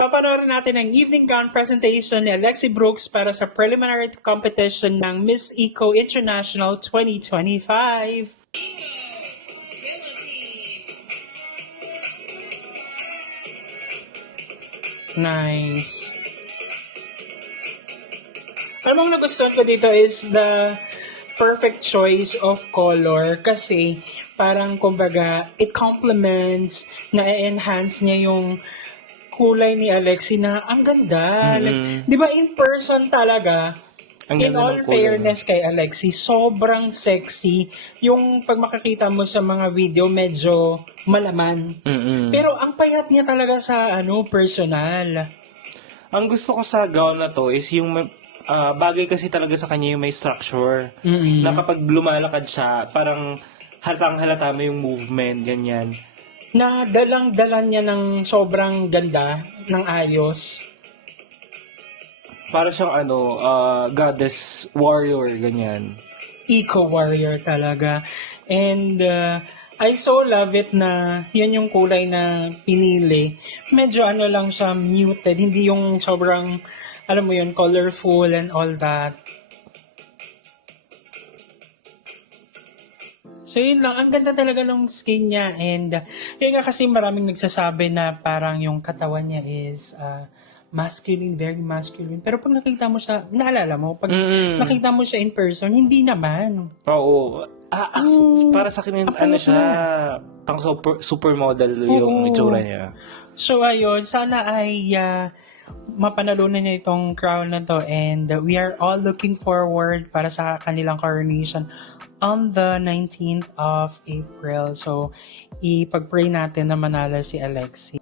Papanoorin natin ang evening gown presentation ni Alexi Brooks para sa preliminary competition ng Miss Eco International 2025. Nice. Alam mo, nagustuhan ko dito is the perfect choice of color kasi parang kumbaga it complements, na-enhance niya yung kulay ni Alexi na ang ganda. Like, di ba in person talaga, Ang in ganda all ng kulay, fairness kay Alexi, sobrang sexy. Yung pag makakita mo sa mga video, medyo malaman. Pero ang payat niya talaga sa personal. Ang gusto ko sa gown na to is yung bagay kasi talaga sa kanya yung may structure. Na kapag lumalakad siya, parang halatang halata mo yung movement, ganyan. Na dalang-dala niya ng sobrang ganda, ng ayos. Para siyang goddess warrior, ganyan. Eco-warrior talaga. And I so love it na yan yung kulay na pinili. Medyo lang siya, muted. Hindi yung sobrang, alam mo yun, colorful and all that. So yun lang, ang ganda talaga ng skin niya. And yun nga kasi maraming nagsasabi na parang yung katawan niya is masculine, very masculine. Pero pag nakita mo siya, naalala mo, pag nakita mo siya in person, hindi naman. Oo. Para sa akin, siya, pang supermodel yung itsura niya. So ayun, sana ay mapanalunan niya itong crown na to, and we are all looking forward para sa kanilang coronation on the 19th of April. So ipag-pray natin na manalo si Alexi.